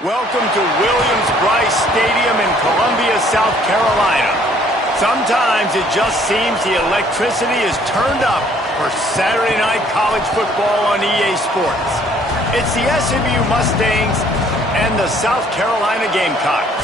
Welcome to Williams-Brice Stadium in Columbia, South Carolina. Sometimes it just seems the electricity is turned up for Saturday night college football on EA Sports. It's the SMU Mustangs and the South Carolina Gamecocks.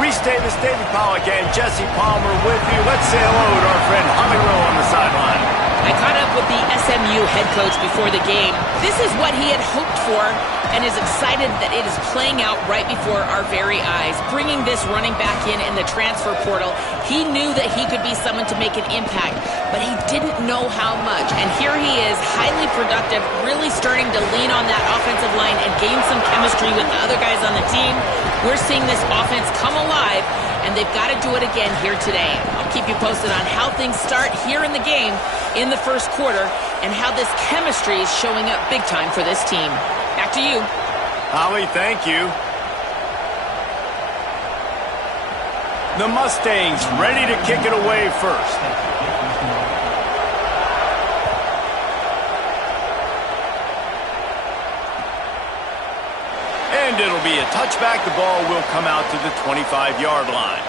Reese Davis, David Pollack, and Jesse Palmer with you. Let's say hello to our friend Holly Rowe on the sideline. I caught up with the SMU head coach before the game. This is what he had hoped for and is excited that it is playing out right before our very eyes. Bringing this running back in the transfer portal, he knew that he could be someone to make an impact, but he didn't know how much. And here he is, highly productive, really starting to lean on that offensive line and gain some chemistry with the other guys on the team. We're seeing this offense come alive, and they've got to do it again here today. I'll keep you posted on how things start here in the game in the first quarter and how this chemistry is showing up big time for this team. Back to you. Holly, thank you. The Mustangs ready to kick it away first. And it'll be a touchback. The ball will come out to the 25-yard line.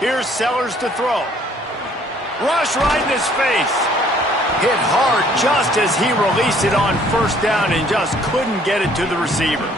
Here's Sellers to throw. Rush right in his face. Hit hard just as he released it on first down and just couldn't get it to the receiver.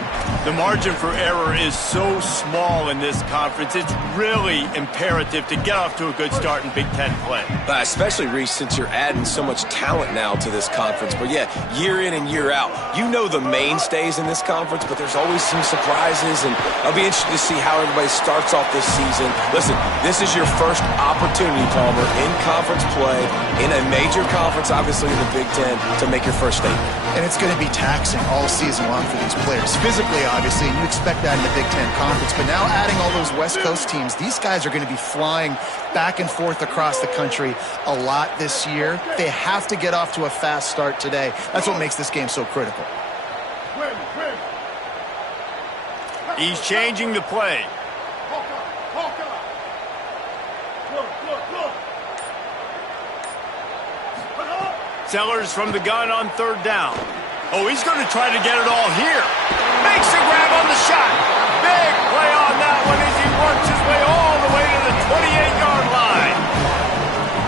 The margin for error is so small in this conference, it's really imperative to get off to a good start in Big Ten play. Especially, Reese, since you're adding so much talent now to this conference. But yeah, year in and year out, you know the mainstays in this conference, but there's always some surprises, and I'll be interested to see how everybody starts off this season. Listen, this is your first opportunity, Palmer, in conference play, in a major conference, obviously in the Big Ten, to make your first statement. And it's going to be taxing all season long for these players. Physically, obviously, and you expect that in the Big Ten Conference. But now adding all those West Coast teams, these guys are going to be flying back and forth across the country a lot this year. They have to get off to a fast start today. That's what makes this game so critical. He's changing the play. Sellers from the gun on third down. Oh, he's going to try to get it all here. Makes a grab on the shot. Big play on that one as he works his way all the way to the 28-yard line.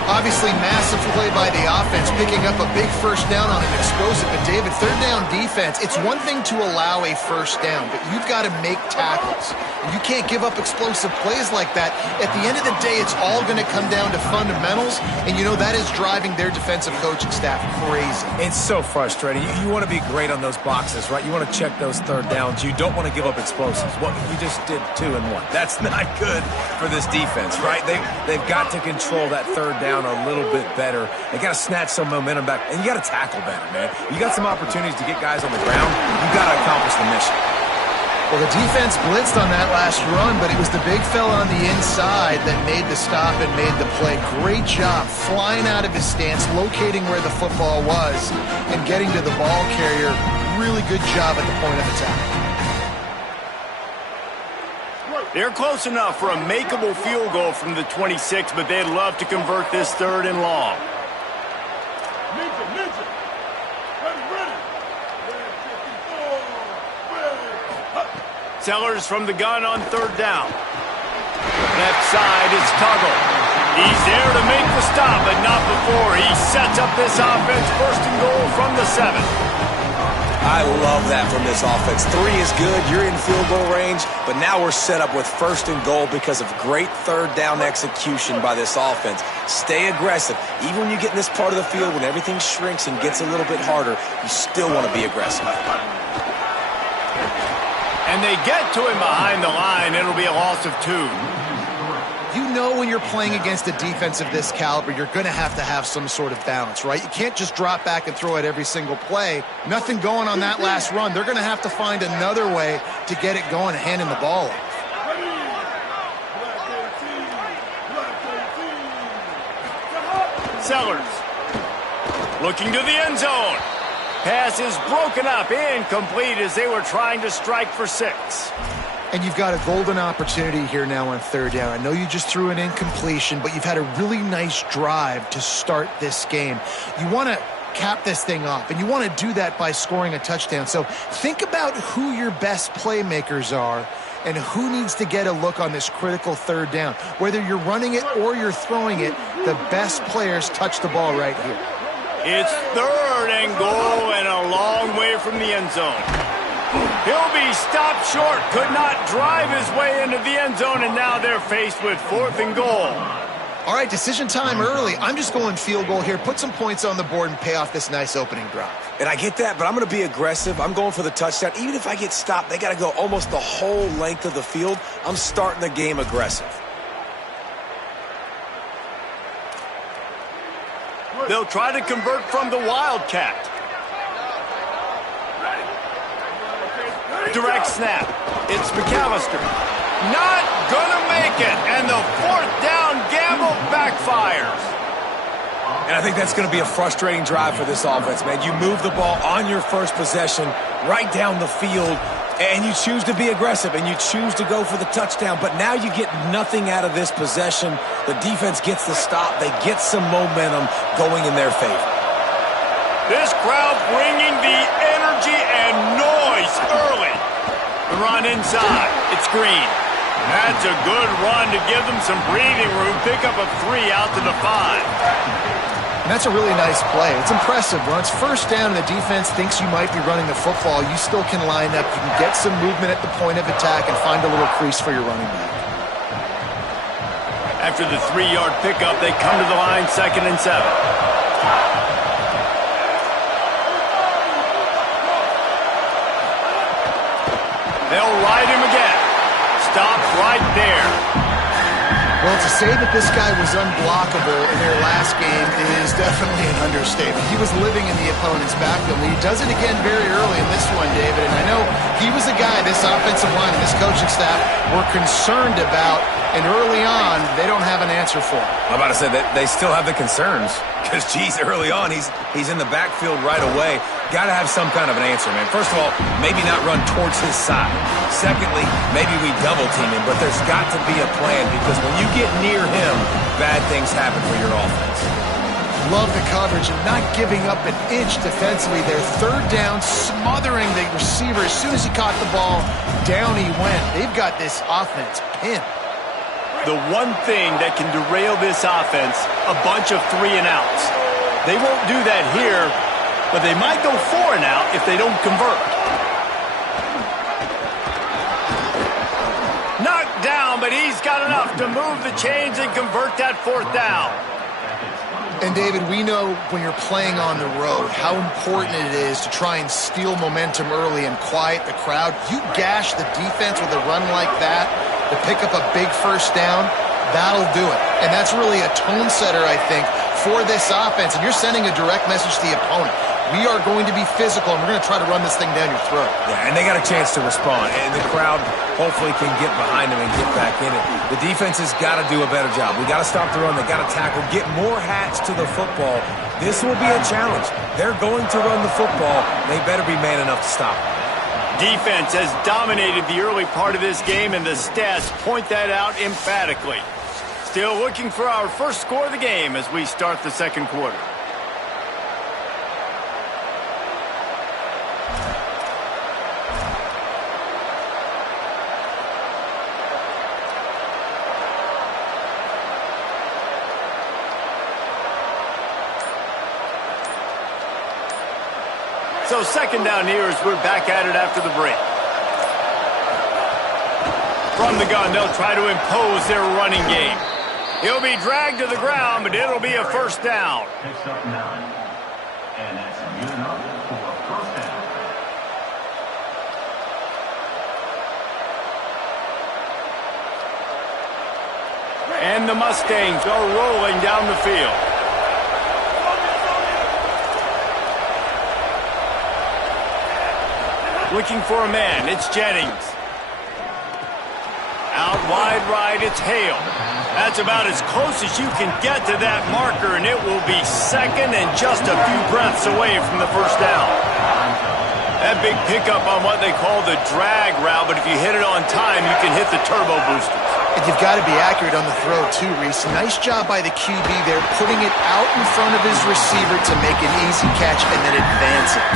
Obviously, massive play by the offense, picking up a big first down on an explosive. But, David, third down defense, it's one thing to allow a first down, but you've got to make tackles. You can't give up explosive plays like that. At the end of the day, it's all going to come down to fundamentals, and you know that is driving their defensive coaching staff crazy. It's so frustrating. You want to be great on those boxes, right? You want to check those third downs. You don't want to give up explosives. What you just did 2 and 1. That's not good for this defense, right? They've got to control that third down a little bit better. They got to snatch some momentum back, and you got to tackle better, man. You got some opportunities to get guys on the ground. You got to accomplish the mission. Well, the defense blitzed on that last run, but it was the big fella on the inside that made the stop and made the play. Great job flying out of his stance, locating where the football was, and getting to the ball carrier. Really good job at the point of attack. They're close enough for a makeable field goal from the 26, but they'd love to convert this third and long. Sellers from the gun on third down. Left side, it's Tuggle. He's there to make the stop, but not before he sets up this offense. First and goal from the 7. I love that from this offense. 3 is good. You're in field goal range, but now we're set up with first and goal because of great third down execution by this offense. Stay aggressive. Even when you get in this part of the field, when everything shrinks and gets a little bit harder, you still want to be aggressive. And they get to him behind the line. It'll be a loss of 2. You know when you're playing against a defense of this caliber, you're going to have some sort of balance, right? You can't just drop back and throw it every single play. Nothing going on that last run. They're going to have to find another way to get it going and handing the ball off. Sellers. Looking to the end zone. Pass is broken up, incomplete as they were trying to strike for 6. And you've got a golden opportunity here now on third down. I know you just threw an incompletion, but you've had a really nice drive to start this game. You want to cap this thing off, and you want to do that by scoring a touchdown. So think about who your best playmakers are and who needs to get a look on this critical third down. Whether you're running it or you're throwing it, the best players touch the ball right here. It's 3rd and goal and a long way from the end zone. He'll be stopped short, could not drive his way into the end zone, and now they're faced with 4th and goal. All right, decision time early. I'm just going field goal here. Put some points on the board and pay off this nice opening drive. And I get that, but I'm going to be aggressive. I'm going for the touchdown. Even if I get stopped, they got to go almost the whole length of the field. I'm starting the game aggressive. They'll try to convert from the Wildcat. Direct snap. It's McAllister. Not gonna make it, and the 4th down gamble backfires. And I think that's going to be a frustrating drive for this offense, man. You move the ball on your first possession right down the field, and you choose to be aggressive, and you choose to go for the touchdown. But now you get nothing out of this possession. The defense gets the stop. They get some momentum going in their favor. This crowd bringing the energy and noise early. The run inside. It's Green. That's a good run to give them some breathing room. Pick up a 3 out to the 5. And that's a really nice play. It's impressive. When it's 1st down and the defense thinks you might be running the football, you still can line up. You can get some movement at the point of attack and find a little crease for your running back. After the 3-yard pickup, they come to the line 2nd and 7. They'll ride him again. Stop right there. Well, to say that this guy was unblockable in their last game is definitely an understatement. He was living in the opponent's backfield, and he does it again very early in this one, David. And I know he was a guy this offensive line and this coaching staff were concerned about, and early on, they don't have an answer for him. I'm about to say that they still have the concerns because, geez, early on, he's in the backfield right away. Got to have some kind of an answer, man. First of all, maybe not run towards his side. Secondly, maybe we double team him, but there's got to be a plan because when you get near him, bad things happen for your offense. Love the coverage and not giving up an inch defensively. Their 3rd down, smothering the receiver. As soon as he caught the ball, down he went. They've got this offense pinned. The one thing that can derail this offense, a bunch of 3 and outs. They won't do that here, but they might go 4 and out if they don't convert. Knocked down, but he's got enough to move the chains and convert that 4th down. And, David, we know when you're playing on the road how important it is to try and steal momentum early and quiet the crowd. You gash the defense with a run like that to pick up a big 1st down, that'll do it. And that's really a tone setter, I think, for this offense. And you're sending a direct message to the opponent. We are going to be physical, and we're going to try to run this thing down your throat. Yeah, and they got a chance to respond, and the crowd hopefully can get behind them and get back in it. The defense has got to do a better job. We got to stop the run. They got to tackle, get more hats to the football. This will be a challenge. They're going to run the football. They better be man enough to stop it. Defense has dominated the early part of this game, and the stats point that out emphatically. Still looking for our first score of the game as we start the 2nd quarter. So 2nd down here as we're back at it after the break. From the gun, they'll try to impose their running game. He'll be dragged to the ground, but it'll be a 1st down. Picks up 9, and that's good enough for a 1st down. And the Mustangs are rolling down the field. Looking for a man. It's Jennings. Out wide right, it's Hale. That's about as close as you can get to that marker, and it will be second and just a few breaths away from the first down. That big pickup on what they call the drag route, but if you hit it on time, you can hit the turbo boosters. And you've got to be accurate on the throw, too, Reese. Nice job by the QB there, putting it out in front of his receiver to make an easy catch and then advance it.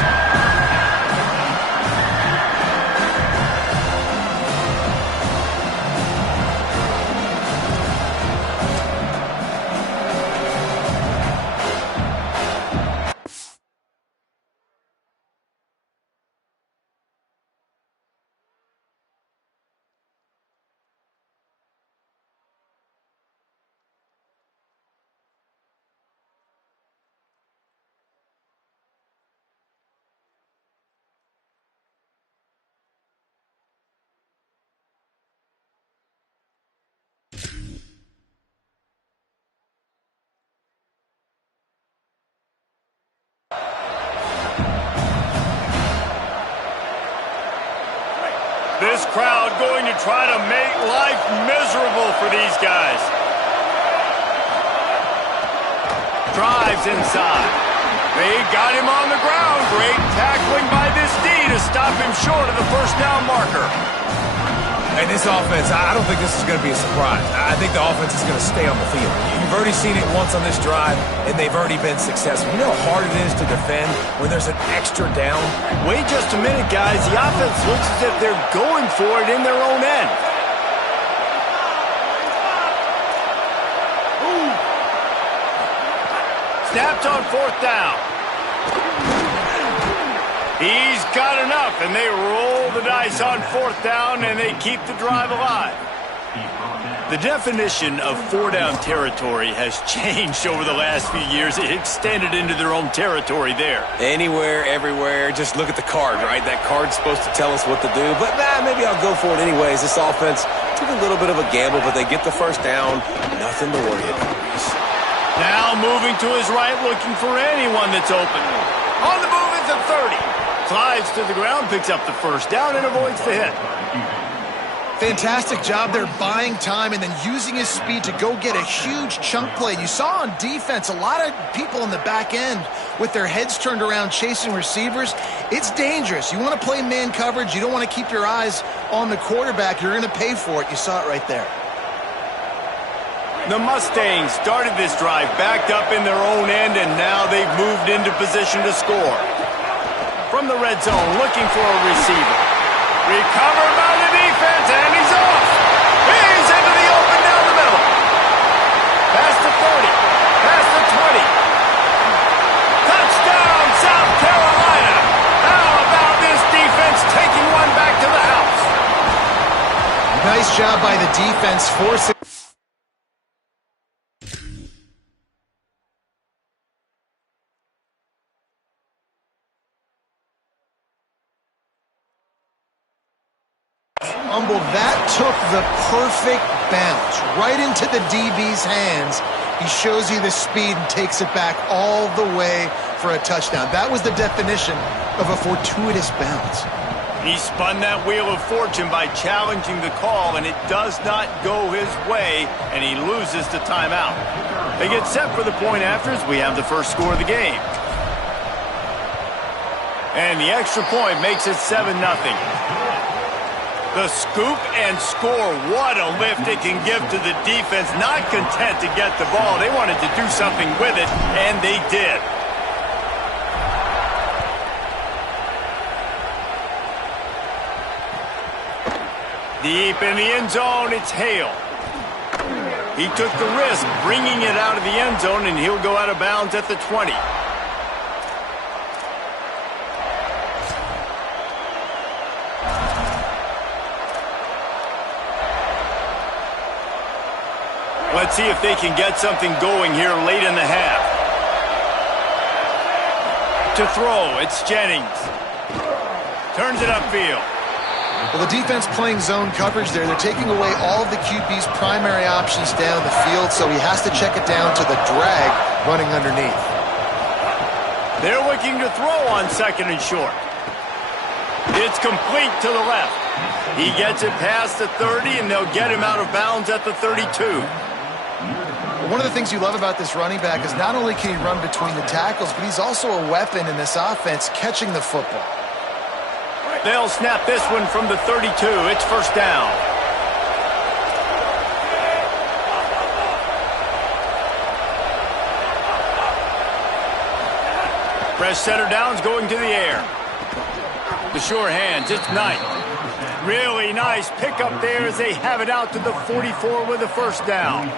This crowd going to try to make life miserable for these guys. Drives inside. They got him on the ground. Great tackling by this D to stop him short of the first down marker. And this offense, I don't think this is going to be a surprise. I think the offense is going to stay on the field. You've already seen it once on this drive, and they've already been successful. You know how hard it is to defend when there's an extra down? Wait just a minute, guys. The offense looks as if they're going for it in their own end. Snapped on fourth down. He's got enough, and they roll the dice on fourth down, and they keep the drive alive. The definition of four-down territory has changed over the last few years. It extended into their own territory there. Anywhere, everywhere, just look at the card, right? That card's supposed to tell us what to do, but maybe I'll go for it anyways. This offense took a little bit of a gamble, but they get the first down. Nothing to worry about. Now moving to his right, looking for anyone that's open. On the move, it's a 30. Slides to the ground, picks up the first down, and avoids the hit. Fantastic job there buying time and then using his speed to go get a huge chunk play. You saw on defense a lot of people in the back end with their heads turned around chasing receivers. It's dangerous. You want to play man coverage. You don't want to keep your eyes on the quarterback. You're going to pay for it. You saw it right there. The Mustangs started this drive backed up in their own end, and now they've moved into position to score. From the red zone, looking for a receiver. Recovered by the defense, and he's off. He's into the open down the middle. Past the 30, past the 20. Touchdown, South Carolina. How about this defense taking one back to the house? Nice job by the defense forcing. That took the perfect bounce right into the DB's hands. He shows you the speed and takes it back all the way for a touchdown. That was the definition of a fortuitous bounce. He spun that wheel of fortune by challenging the call, and it does not go his way, and he loses the timeout. They get set for the point afters. We have the first score of the game. And the extra point makes it 7-0. The scoop and score, what a lift it can give to the defense. Not content to get the ball. They wanted to do something with it, and they did. Deep in the end zone, it's Hale. He took the risk, bringing it out of the end zone, and he'll go out of bounds at the 20. Let's see if they can get something going here late in the half. To throw, it's Jennings. Turns it upfield. Well, the defense playing zone coverage there. They're taking away all of the QB's primary options down the field, so he has to check it down to the drag running underneath. They're looking to throw on second and short. It's complete to the left. He gets it past the 30, and they'll get him out of bounds at the 32. One of the things you love about this running back is not only can he run between the tackles, but he's also a weapon in this offense catching the football. They'll snap this one from the 32. It's first down. Press center downs going to the air. The sure hands, it's Knight. Really nice pickup there as they have it out to the 44 with a first down.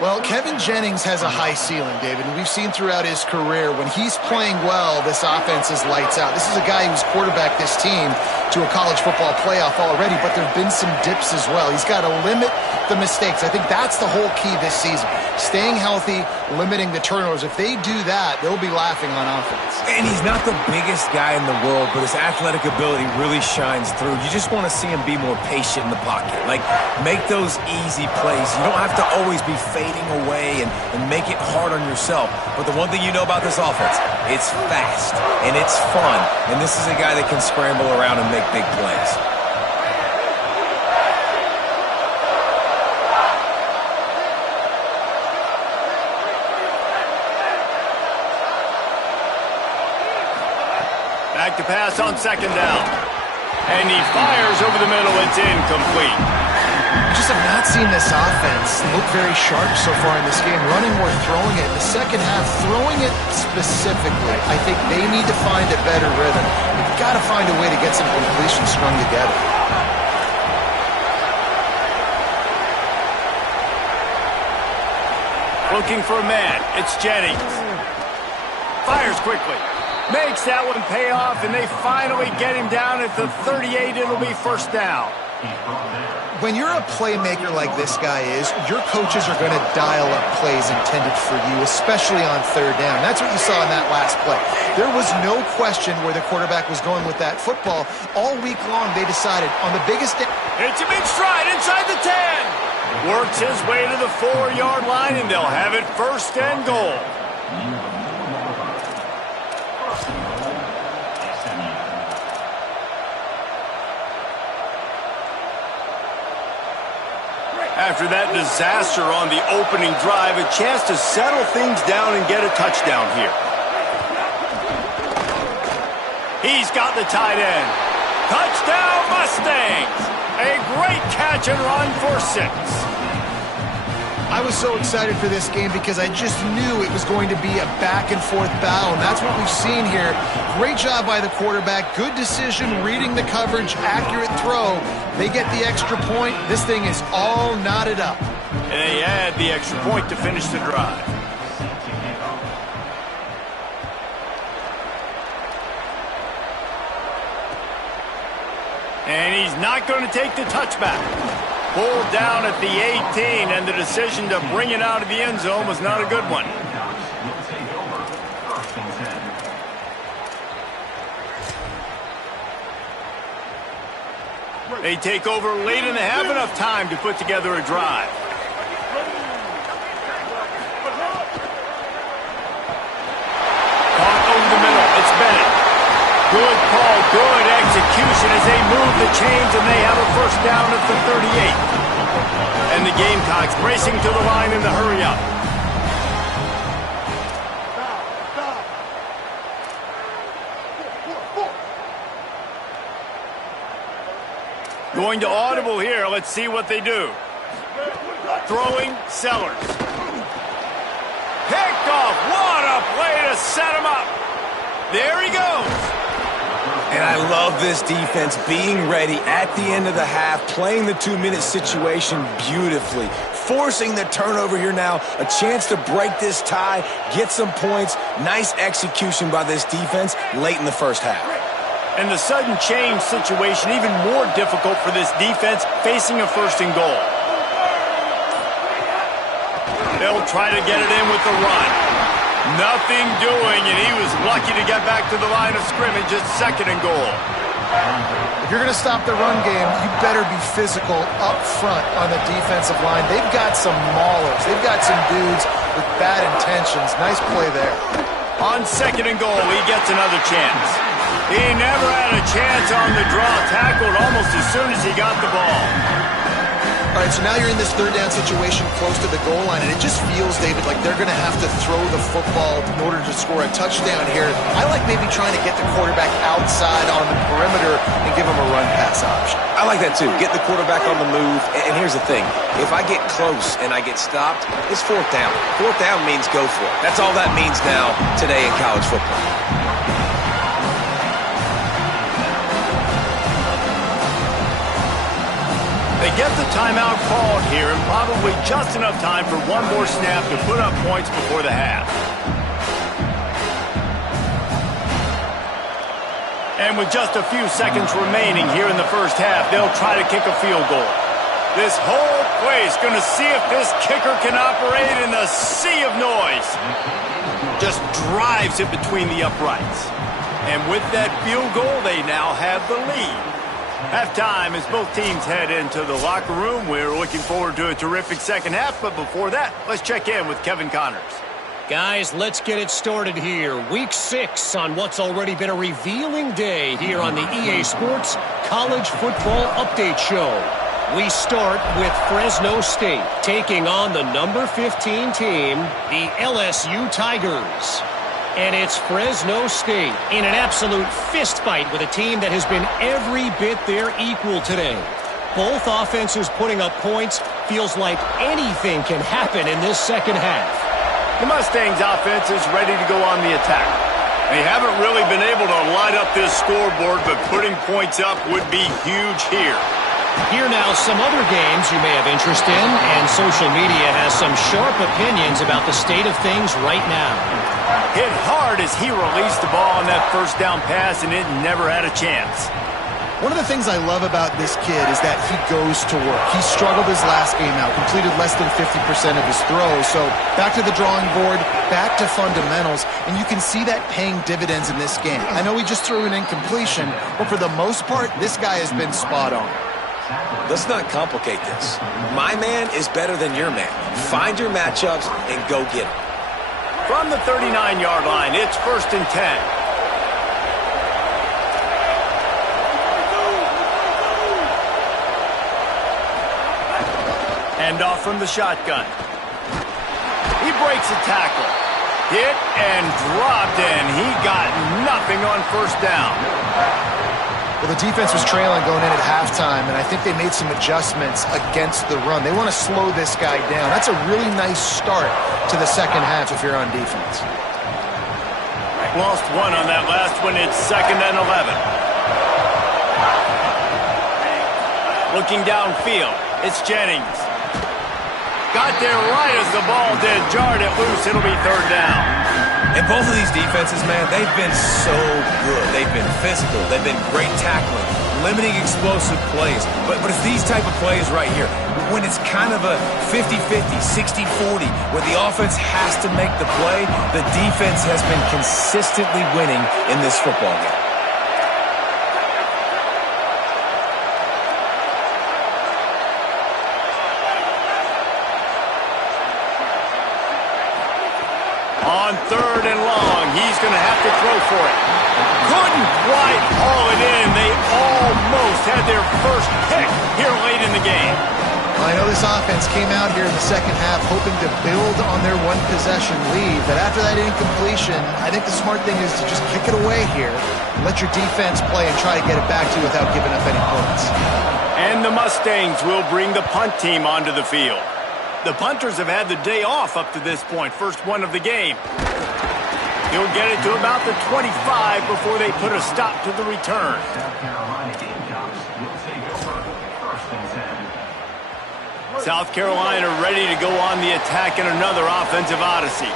Well, Kevin Jennings has a high ceiling, David, and we've seen throughout his career when he's playing well, this offense is lights out. This is a guy who's quarterbacked this team to a college football playoff already, but there have been some dips as well. He's got to limit the mistakes. I think that's the whole key this season. Staying healthy, limiting the turnovers. If they do that, they'll be laughing on offense. And he's not the biggest guy in the world, but his athletic ability really shines through. You just want to see him be more patient in the pocket. Like, make those easy plays. You don't have to always be fading away and make it hard on yourself. But the one thing you know about this offense, it's fast and it's fun. And this is a guy that can scramble around and make big plays. Back to pass on second down. And he fires over the middle. It's incomplete. We just have not seen this offense look very sharp so far in this game. Running more, throwing it. In the second half, throwing it specifically, I think they need to find a better rhythm. They've got to find a way to get some completion strung together. Looking for a man. It's Jennings. Fires quickly. Makes that one pay off, and they finally get him down at the 38. It'll be first down. When you're a playmaker like this guy is, your coaches are going to dial up plays intended for you, especially on third down. That's what you saw in that last play. There was no question where the quarterback was going with that football. All week long, they decided on the biggest day. It's a big stride inside the 10. Works his way to the 4-yard line, and they'll have it first and goal. After that disaster on the opening drive, a chance to settle things down and get a touchdown here. He's got the tight end. Touchdown Mustangs! A great catch and run for 6. I was so excited for this game because I just knew it was going to be a back-and-forth battle, and that's what we've seen here. Great job by the quarterback, good decision, reading the coverage, accurate throw. They get the extra point. This thing is all knotted up. And they add the extra point to finish the drive. And he's not going to take the touchback. Pulled down at the 18, and the decision to bring it out of the end zone was not a good one. They take over late and they have enough time to put together a drive. Caught over the middle. It's Bennett. Good call, good execution as they move the chains, and they have a first down at the 38. And the Gamecocks racing to the line in the hurry-up. Going to audible here. Let's see what they do. Throwing, Sellers. Picked off. What a play to set him up. There he goes. And I love this defense being ready at the end of the half, playing the 2-minute situation beautifully, forcing the turnover here now, a chance to break this tie, get some points. Nice execution by this defense late in the first half. And the sudden change situation even more difficult for this defense facing a first and goal. They'll try to get it in with the run. Nothing doing, and he was lucky to get back to the line of scrimmage at second and goal. If you're going to stop the run game, you better be physical up front on the defensive line. They've got some maulers. They've got some dudes with bad intentions. Nice play there. On second and goal, he gets another chance. He never had a chance on the draw, tackled almost as soon as he got the ball. All right, so now you're in this third down situation close to the goal line, and it just feels, David, like they're going to have to throw the football in order to score a touchdown here. I like maybe trying to get the quarterback outside on the perimeter and give him a run-pass option. I like that too. Get the quarterback on the move. And here's the thing. If I get close and I get stopped, it's fourth down. Fourth down means go for it. That's all that means now today in college football. They get the timeout called here, and probably just enough time for one more snap to put up points before the half. And with just a few seconds remaining here in the first half, they'll try to kick a field goal. This whole place going to see if this kicker can operate in the sea of noise. Just drives it between the uprights. And with that field goal, they now have the lead. Halftime as both teams head into the locker room. We're looking forward to a terrific second half, but before that, let's check in with Kevin Connors. Guys, let's get it started here. Week 6 on what's already been a revealing day here on the EA Sports College Football Update Show. We start with Fresno State taking on the number 15 team, the LSU Tigers. And it's Fresno State in an absolute fistfight with a team that has been every bit their equal today. Both offenses putting up points. Feels like anything can happen in this second half. The Mustangs offense is ready to go on the attack. They haven't really been able to light up this scoreboard, but putting points up would be huge here. Here now some other games you may have interest in, and social media has some sharp opinions about the state of things right now. Hit hard as he released the ball on that first down pass, and it never had a chance. One of the things I love about this kid is that he goes to work. He struggled his last game out, completed less than 50% of his throws. So back to the drawing board, back to fundamentals, and you can see that paying dividends in this game. I know he just threw an incompletion, but for the most part, this guy has been spot on. Let's not complicate this. My man is better than your man. Find your matchups and go get them. From the 39-yard line, it's 1st and 10. Hand off from the shotgun. He breaks a tackle. Hit and dropped, and he got nothing on first down. Well, the defense was trailing going in at halftime, and I think they made some adjustments against the run. They want to slow this guy down. That's a really nice start to the second half if you're on defense. Lost one on that last one. It's 2nd and 11. Looking downfield, it's Jennings. Got there right as the ball did. Jarred it loose. It'll be 3rd down. And both of these defenses, man, they've been so good. They've been physical. They've been great tackling, limiting explosive plays. But it's these type of plays right here, when it's kind of a 50-50, 60-40, where the offense has to make the play, the defense has been consistently winning in this football game. On 3rd and long, he's going to have to throw for it. Couldn't quite haul it in. They almost had their first pick here late in the game. Well, I know this offense came out here in the second half hoping to build on their one-possession lead, but after that incompletion, I think the smart thing is to just kick it away here, let your defense play and try to get it back to you without giving up any points. And the Mustangs will bring the punt team onto the field. The punters have had the day off up to this point, first one of the game. He'll get it to about the 25 before they put a stop to the return. South Carolina ready to go on the attack in another offensive odyssey.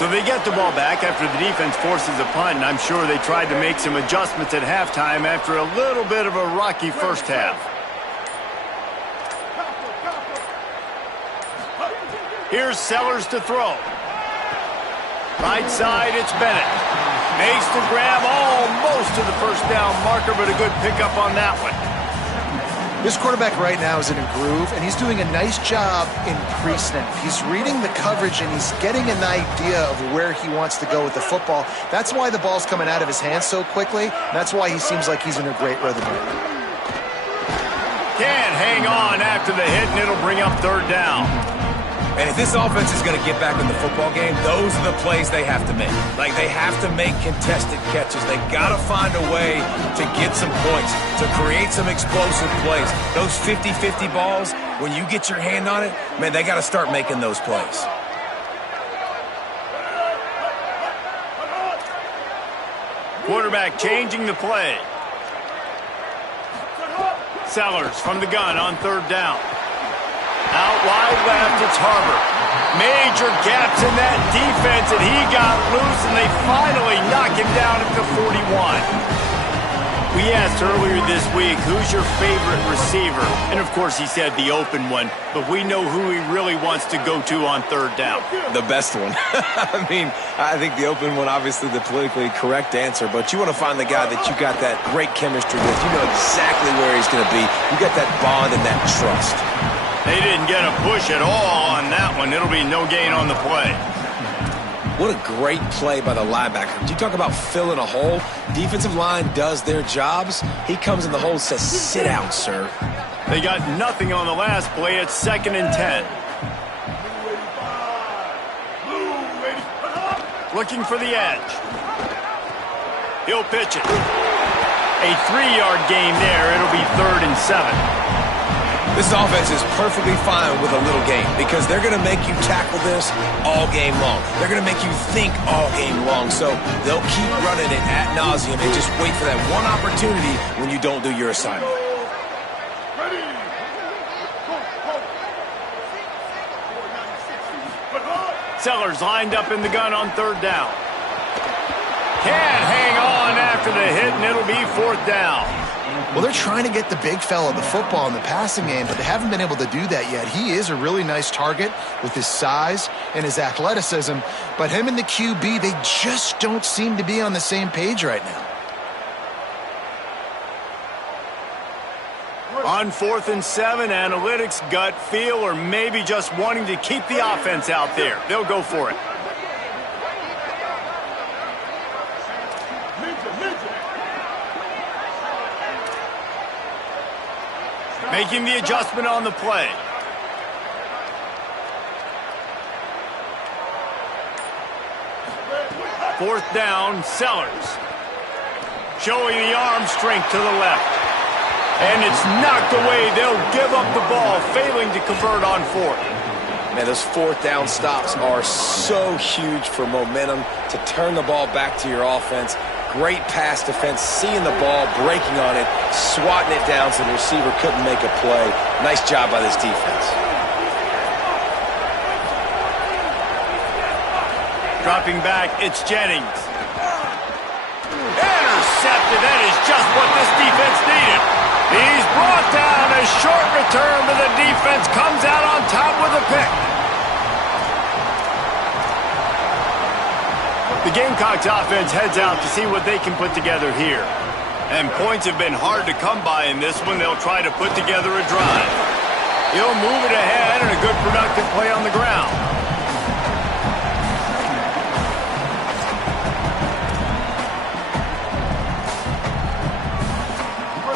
So they get the ball back after the defense forces a punt, and I'm sure they tried to make some adjustments at halftime after a little bit of a rocky first half. Here's Sellers to throw. Right side, it's Bennett. Makes the grab almost to the first down marker, but a good pickup on that one. This quarterback right now is in a groove, and he's doing a nice job in pre-snap. He's reading the coverage, and he's getting an idea of where he wants to go with the football. That's why the ball's coming out of his hands so quickly. That's why he seems like he's in a great rhythm right now. Can't hang on after the hit, and it'll bring up third down. And if this offense is going to get back in the football game, those are the plays they have to make. Like, they have to make contested catches. They got to find a way to get some points, to create some explosive plays. Those 50-50 balls, when you get your hand on it, man, they got to start making those plays. Quarterback changing the play. Sellers from the gun on third down. Out wide left, it's Harbor. Major gaps in that defense, and he got loose, and they finally knock him down at the 41. We asked earlier this week, who's your favorite receiver? And, of course, he said the open one, but we know who he really wants to go to on third down. The best one. I mean, I think the open one, obviously the politically correct answer, but you want to find the guy that you got that great chemistry with. You know exactly where he's going to be. You got that bond and that trust. They didn't get a push at all on that one. It'll be no gain on the play. What a great play by the linebacker. You talk about filling a hole. Defensive line does their jobs. He comes in the hole and says, sit down, sir. They got nothing on the last play. It's 2nd and 10. Looking for the edge. He'll pitch it. A 3-yard gain there. It'll be 3rd and 7. This offense is perfectly fine with a little game because they're going to make you tackle this all game long. They're going to make you think all game long. So they'll keep running it ad nauseum and just wait for that one opportunity when you don't do your assignment. Sellers lined up in the gun on third down. Can't hang on after the hit, and it'll be 4th down. Well, they're trying to get the big fella the football in the passing game, but they haven't been able to do that yet. He is a really nice target with his size and his athleticism, but him and the QB, they just don't seem to be on the same page right now. On 4th and 7, analytics, gut feel, or maybe just wanting to keep the offense out there. They'll go for it. Making the adjustment on the play. Fourth down, Sellers. Showing the arm strength to the left. And it's knocked away. They'll give up the ball, failing to convert on 4th. Man, those 4th down stops are so huge for momentum to turn the ball back to your offense. Great pass defense, seeing the ball, breaking on it, swatting it down so the receiver couldn't make a play. Nice job by this defense. Dropping back, it's Jennings. Intercepted. That is just what this defense needed. He's brought down. A short return, but the defense comes out on top with a pick. The Gamecocks offense heads out to see what they can put together here. And points have been hard to come by in this one. They'll try to put together a drive. He'll move it ahead and a good productive play on the ground.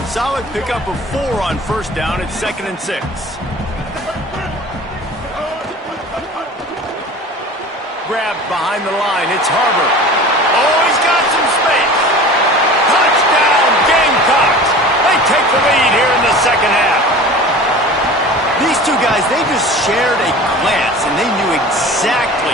Solid pickup of 4 on 1st down. It's 2nd and 6. Grabbed behind the line. It's Harbor. Oh, he's got some space. Touchdown, Gamecocks. They take the lead here in the 2nd half. These two guys, they just shared a glance, and they knew exactly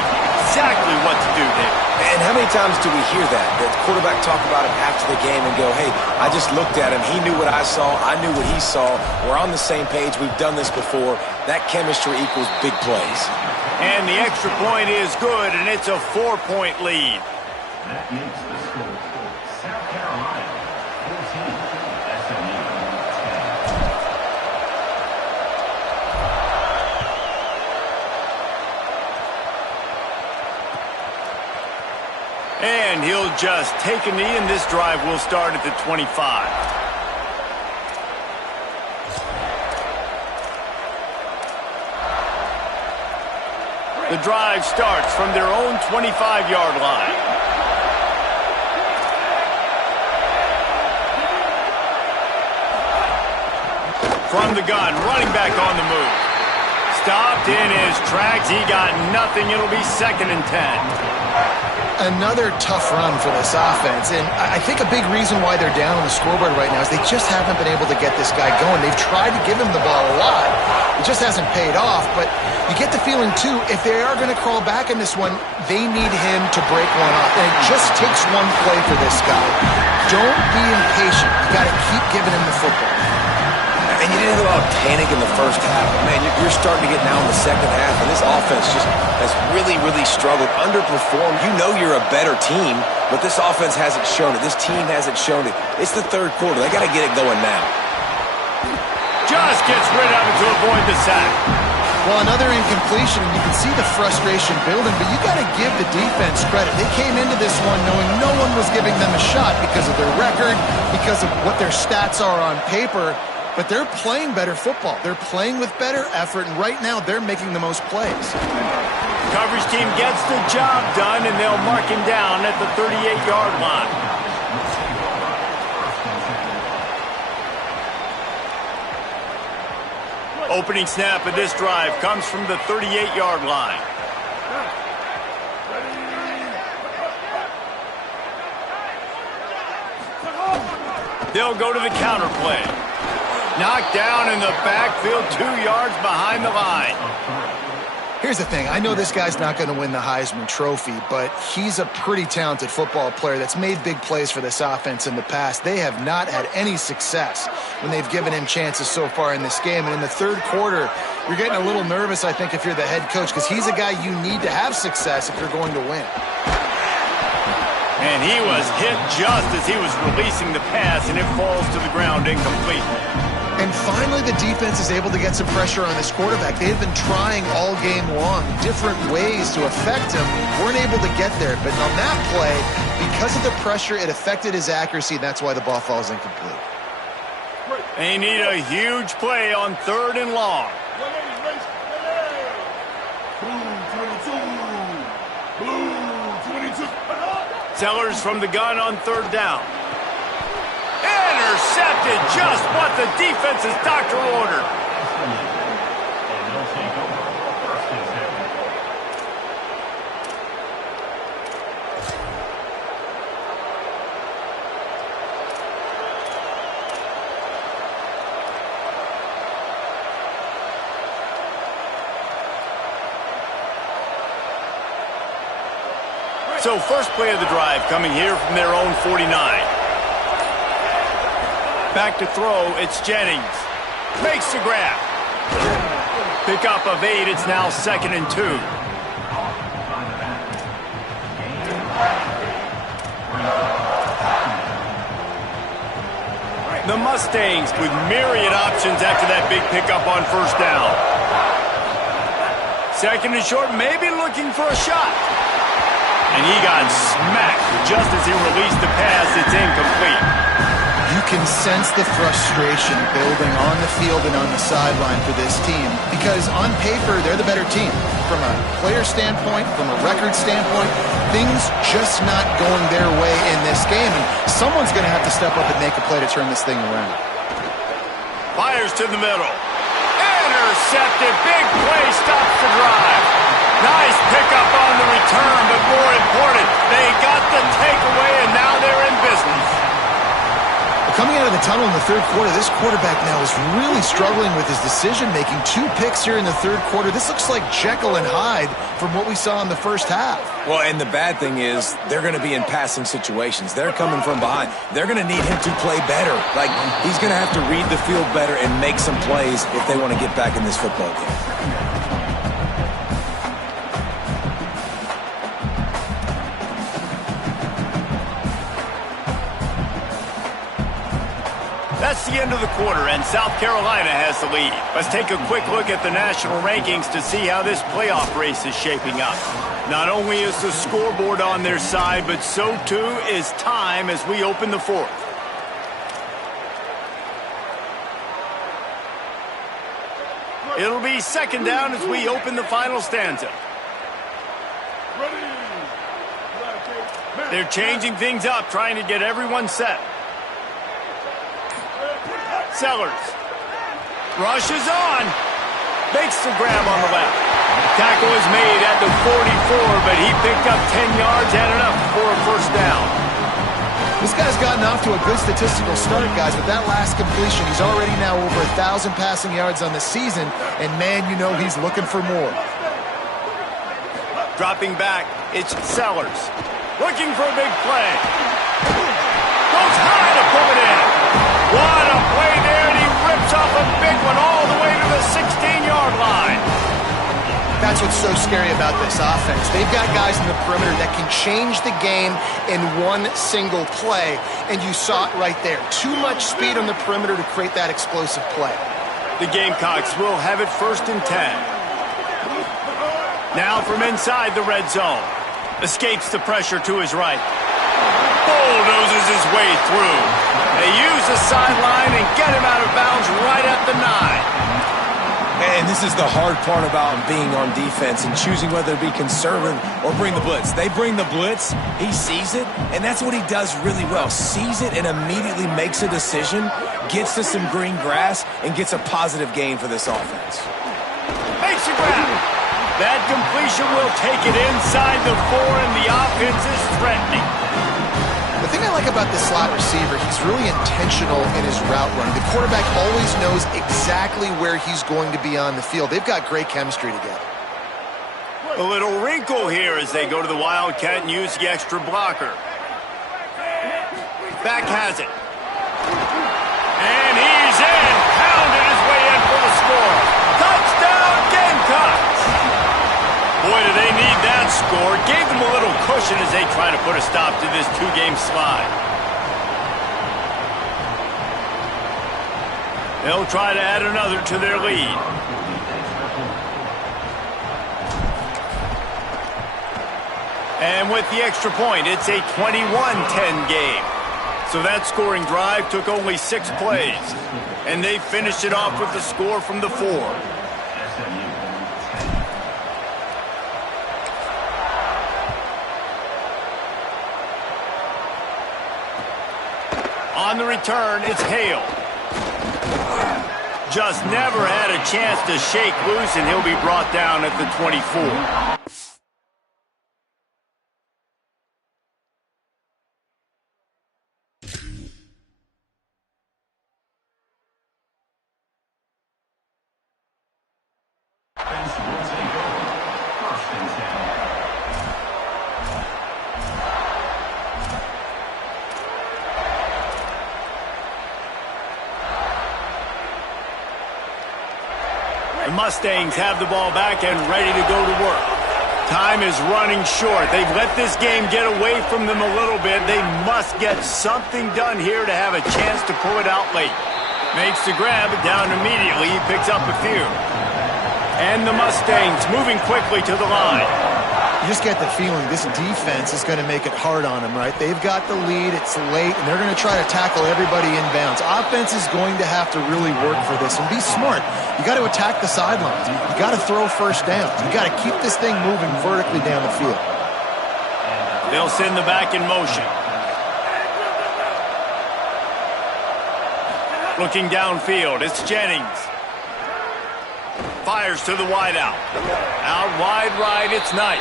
what to do there. And how many times do we hear that? The quarterback talk about him after the game and go, hey, I just looked at him. He knew what I saw. I knew what he saw. We're on the same page. We've done this before. That chemistry equals big plays. And the extra point is good, and it's a 4-point lead. That makes the score South Carolina 14, SMU 10. And he'll just take a knee, and this drive will start at the 25. The drive starts from their own 25-yard line. From the gun, running back on the move. Stopped in his tracks. He got nothing. It'll be 2nd and 10. Another tough run for this offense, and I think a big reason why they're down on the scoreboard right now is they just haven't been able to get this guy going. They've tried to give him the ball a lot. It just hasn't paid off, but you get the feeling, too, if they are going to crawl back in this one, they need him to break one off, and it just takes one play for this guy. Don't be impatient. You got to keep giving him the football. And you didn't have a lot of panic in the first half, but man, you're starting to get now in the second half, and this offense just has really, really struggled, underperformed. You know you're a better team, but this offense hasn't shown it. This team hasn't shown it. It's the third quarter. They got to get it going now. Just gets rid of it to avoid the sack. Well, another incompletion, and you can see the frustration building, but you got to give the defense credit. They came into this one knowing no one was giving them a shot because of their record, because of what their stats are on paper. But they're playing better football. They're playing with better effort, and right now they're making the most plays. Coverage team gets the job done, and they'll mark him down at the 38-yard line. Opening snap of this drive comes from the 38-yard line. They'll go to the counter play. Knocked down in the backfield, 2 yards behind the line. Here's the thing. I know this guy's not going to win the Heisman Trophy, but he's a pretty talented football player that's made big plays for this offense in the past. They have not had any success when they've given him chances so far in this game. And in the third quarter, you're getting a little nervous, I think, if you're the head coach, because he's a guy you need to have success if you're going to win. And he was hit just as he was releasing the pass, and it falls to the ground incomplete. And finally, the defense is able to get some pressure on this quarterback. They've been trying all game long different ways to affect him. Weren't able to get there. But on that play, because of the pressure, it affected his accuracy, and that's why the ball falls incomplete. They need a huge play on 3rd and long. Sellers from the gun on 3rd down. Intercepted, just what the defense's doctor ordered. So first play of the drive coming here from their own 49. Back to throw, it's Jennings. Makes the grab. Pickup of 8, it's now 2nd and 2. The Mustangs with myriad options after that big pickup on 1st down. 2nd and short, maybe looking for a shot. And he got smacked just as he released the pass. It's incomplete. You can sense the frustration building on the field and on the sideline for this team because on paper, they're the better team. From a player standpoint, from a record standpoint, things just not going their way in this game. And someone's going to have to step up and make a play to turn this thing around. Fires to the middle. Intercepted. Big play stops the drive. Nice pickup on the return, but more important, they got the takeaway, and now they're in business. Coming out of the tunnel in the third quarter, this quarterback now is really struggling with his decision-making. 2 picks here in the third quarter. This looks like Jekyll and Hyde from what we saw in the first half. Well, and the bad thing is they're going to be in passing situations. They're coming from behind. They're going to need him to play better. Like, he's going to have to read the field better and make some plays if they want to get back in this football game. That's the end of the quarter, and South Carolina has the lead. Let's take a quick look at the national rankings to see how this playoff race is shaping up. Not only is the scoreboard on their side, but so too is time as we open the 4th. It'll be 2nd down as we open the final stanza. They're changing things up, trying to get everyone set. Sellers. Rushes on. Makes the grab on the left. Tackle is made at the 44, but he picked up 10 yards and enough for a first down. This guy's gotten off to a good statistical start, guys. With that last completion, he's already now over 1,000 passing yards on the season, and man, you know he's looking for more. Dropping back, it's Sellers. Looking for a big play. Goes high to pull it in. What a play there, and he rips off a big one all the way to the 16-yard line. That's what's so scary about this offense. They've got guys in the perimeter that can change the game in one single play, and you saw it right there. Too much speed on the perimeter to create that explosive play. The Gamecocks will have it 1st and 10. Now from inside the red zone. Escapes the pressure to his right. Bulldozes his way through. They use the sideline and get him out of bounds right at the 9. And this is the hard part about being on defense and choosing whether to be conservative or bring the blitz. They bring the blitz, he sees it, and that's what he does really well. Sees it and immediately makes a decision, gets to some green grass, and gets a positive gain for this offense. Makes a grab. That completion will take it inside the 4, and the offense is threatening. The thing I like about this slot receiver, he's really intentional in his route running. The quarterback always knows exactly where he's going to be on the field. They've got great chemistry together. A little wrinkle here as they go to the Wildcat and use the extra blocker. Back has it. And he's in. Pounded his way in for the score. Touchdown, Gamecocks! Boy, do they need that score. Gave them a little cushion as they try to put a stop to this 2-game slide. They'll try to add another to their lead. And with the extra point, it's a 21-10 game. So that scoring drive took only 6 plays. And they finished it off with the score from the 4. On the return, it's Hale. Just never had a chance to shake loose, and he'll be brought down at the 24. The Mustangs have the ball back and ready to go to work. Time is running short. They've let this game get away from them a little bit. They must get something done here to have a chance to pull it out late. Makes the grab, down immediately. He picks up a few. And the Mustangs moving quickly to the line. You just get the feeling this defense is going to make it hard on them, right? They've got the lead, it's late, and they're going to try to tackle everybody inbounds. Offense is going to have to really work for this and be smart. You got to attack the sidelines. You got to throw first downs. You got to keep this thing moving vertically down the field. They'll send the back in motion. Looking downfield, it's Jennings. Fires to the wideout. Out wide right, it's Knight.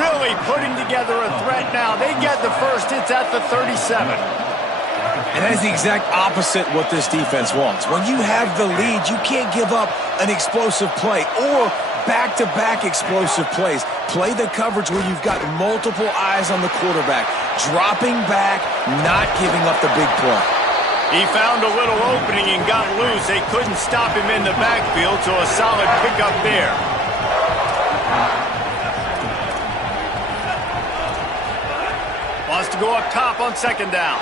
Really putting together a threat now. They get the first. It's at the 37. And that is the exact opposite what this defense wants. When you have the lead, you can't give up an explosive play or back-to-back explosive plays. Play the coverage where you've got multiple eyes on the quarterback. Dropping back, not giving up the big play. He found a little opening and got loose. They couldn't stop him in the backfield, so a solid pickup there. Wants to go up top on second down.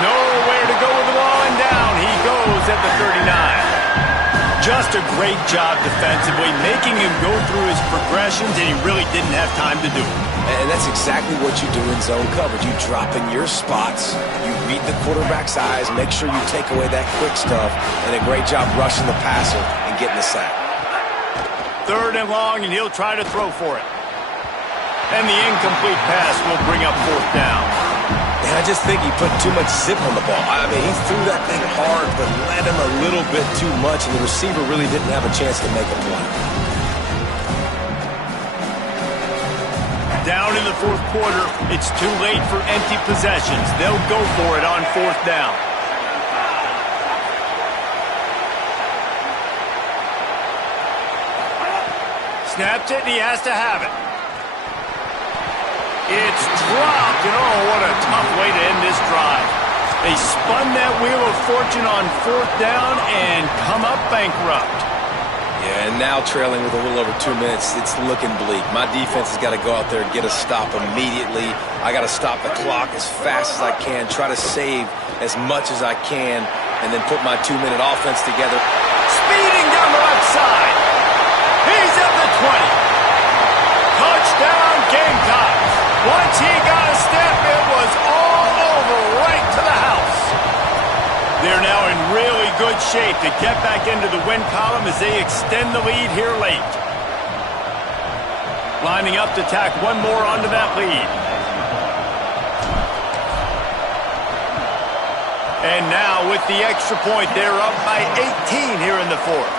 Nowhere to go with the ball, and down he goes at the 39. Just a great job defensively, making him go through his progressions, and he really didn't have time to do it. And that's exactly what you do in zone coverage. You drop in your spots, you read the quarterback's eyes, make sure you take away that quick stuff, and a great job rushing the passer and getting the sack. 3rd and long, and he'll try to throw for it. And the incomplete pass will bring up fourth down. And I just think he put too much zip on the ball. I mean, he threw that thing hard, but led him a little bit too much, and the receiver really didn't have a chance to make a play. Down in the fourth quarter, it's too late for empty possessions. They'll go for it on fourth down. Snaps it, and he has to have it. It's dropped, and oh, what a tough way to end this drive. They spun that wheel of fortune on fourth down and come up bankrupt. Yeah, and now trailing with a little over 2 minutes, it's looking bleak. My defense has got to go out there and get a stop immediately. I got to stop the clock as fast as I can, try to save as much as I can, and then put my 2-minute offense together. Speeding down the left side. He's at the 20. Touchdown, Gamecocks. Once he got a step, it was all over right to the house. They're now in really good shape to get back into the win column as they extend the lead here late. Lining up to tack one more onto that lead. And now with the extra point, they're up by 18 here in the fourth.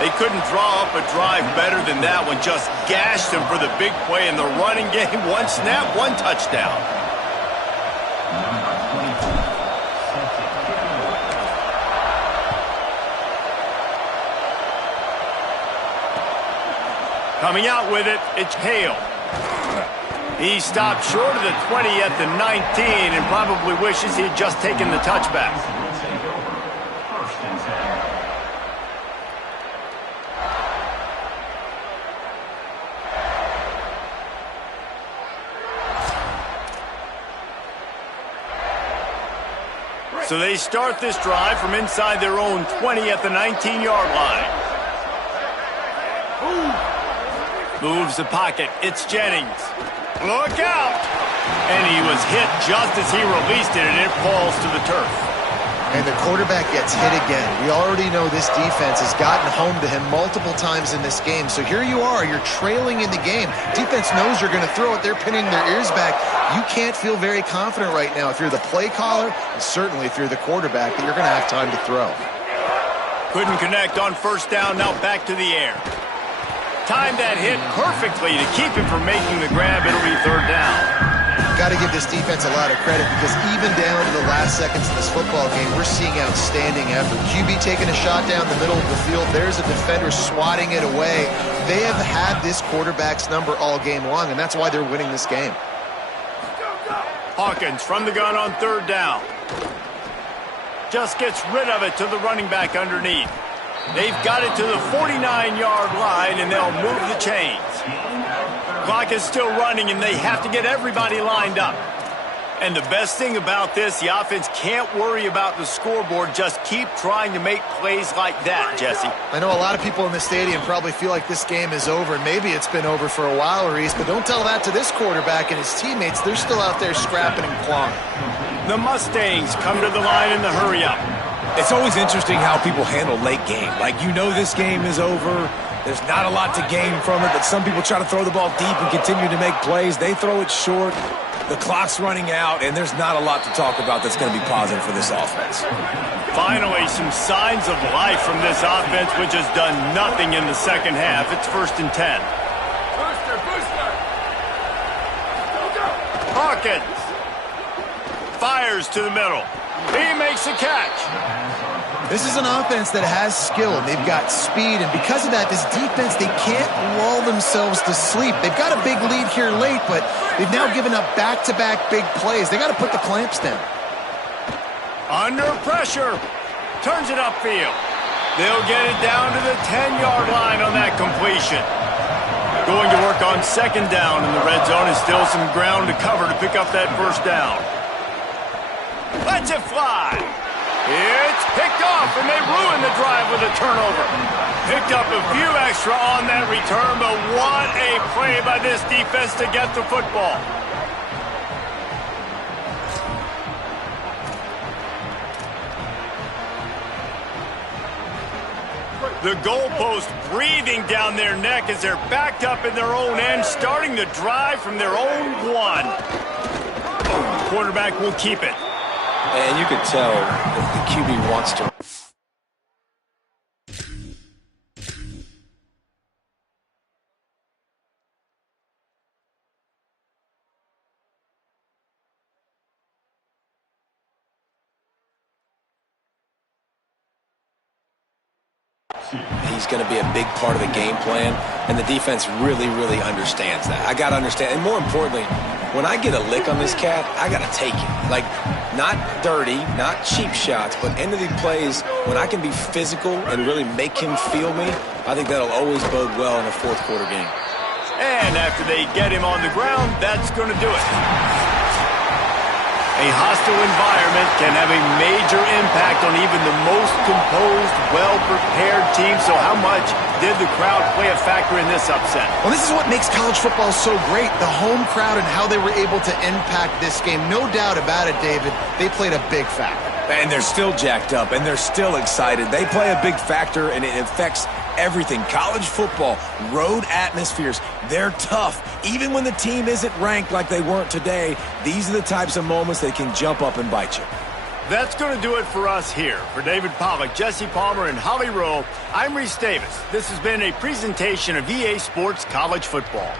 They couldn't draw up a drive better than that one. Just gashed them for the big play in the running game. One snap, one touchdown. Coming out with it, it's Hale. He stopped short of the 20 at the 19 and probably wishes he had just taken the touchback. So they start this drive from inside their own 20 at the 19-yard line. Moves the pocket. It's Jennings. Look out! And he was hit just as he released it, and it falls to the turf. And the quarterback gets hit again. We already know this defense has gotten home to him multiple times in this game. So here you are. You're trailing in the game. Defense knows you're going to throw it. They're pinning their ears back. You can't feel very confident right now if you're the play caller, and certainly if you're the quarterback, that you're going to have time to throw. Couldn't connect on first down. Now back to the air. Timed that hit perfectly to keep him from making the grab. It'll be third down. Got to give this defense a lot of credit because even down to the last seconds of this football game, we're seeing outstanding effort. QB taking a shot down the middle of the field. There's a defender swatting it away. They have had this quarterback's number all game long, and that's why they're winning this game. Hawkins from the gun on third down. Just gets rid of it to the running back underneath. They've got it to the 49-yard line, and they'll move the chains. Clock is still running, and they have to get everybody lined up. And the best thing about this, the offense can't worry about the scoreboard. Just keep trying to make plays like that, Jesse. I know a lot of people in the stadium probably feel like this game is over, and maybe it's been over for a while, Reese, but don't tell that to this quarterback and his teammates. They're still out there scrapping and clawing. The Mustangs come to the line in the hurry-up. It's always interesting how people handle late game. Like, you know this game is over. There's not a lot to gain from it, but some people try to throw the ball deep and continue to make plays. They throw it short. The clock's running out, and there's not a lot to talk about that's going to be positive for this offense. Finally, some signs of life from this offense, which has done nothing in the second half. It's 1st and 10. Hawkins fires to the middle. He makes a catch. This is an offense that has skill, and they've got speed, and because of that, this defense, they can't lull themselves to sleep. They've got a big lead here late, but they've now given up back-to-back big plays. They got to put the clamps down. Under pressure. Turns it upfield. They'll get it down to the 10-yard line on that completion. Going to work on second down in the red zone, and still some ground to cover to pick up that first down. Lets it fly. It's picked off, and they ruin the drive with a turnover. Picked up a few extra on that return, but what a play by this defense to get the football. The goalpost breathing down their neck as they're backed up in their own end, starting the drive from their own one. Oh, quarterback will keep it. And you can tell that the QB wants to. He's going to be a big part of the game plan, and the defense really, really understands that. I got to understand, and more importantly, when I get a lick on this cat, I got to take it. Like, not dirty, not cheap shots, but end of the plays, when I can be physical and really make him feel me, I think that'll always bode well in a fourth quarter game. And after they get him on the ground, that's going to do it. A hostile environment can have a major impact on even the most composed, well-prepared team. So how much did the crowd play a factor in this upset? Well, this is what makes college football so great, the home crowd and how they were able to impact this game. No doubt about it, David, they played a big factor. And they're still jacked up, and they're still excited. They play a big factor, and it affects everything. College football, road atmospheres, they're tough. Even when the team isn't ranked like they weren't today, these are the types of moments that can jump up and bite you. That's going to do it for us here. For David Pollack, Jesse Palmer, and Holly Rowe, I'm Reese Davis. This has been a presentation of EA Sports College Football.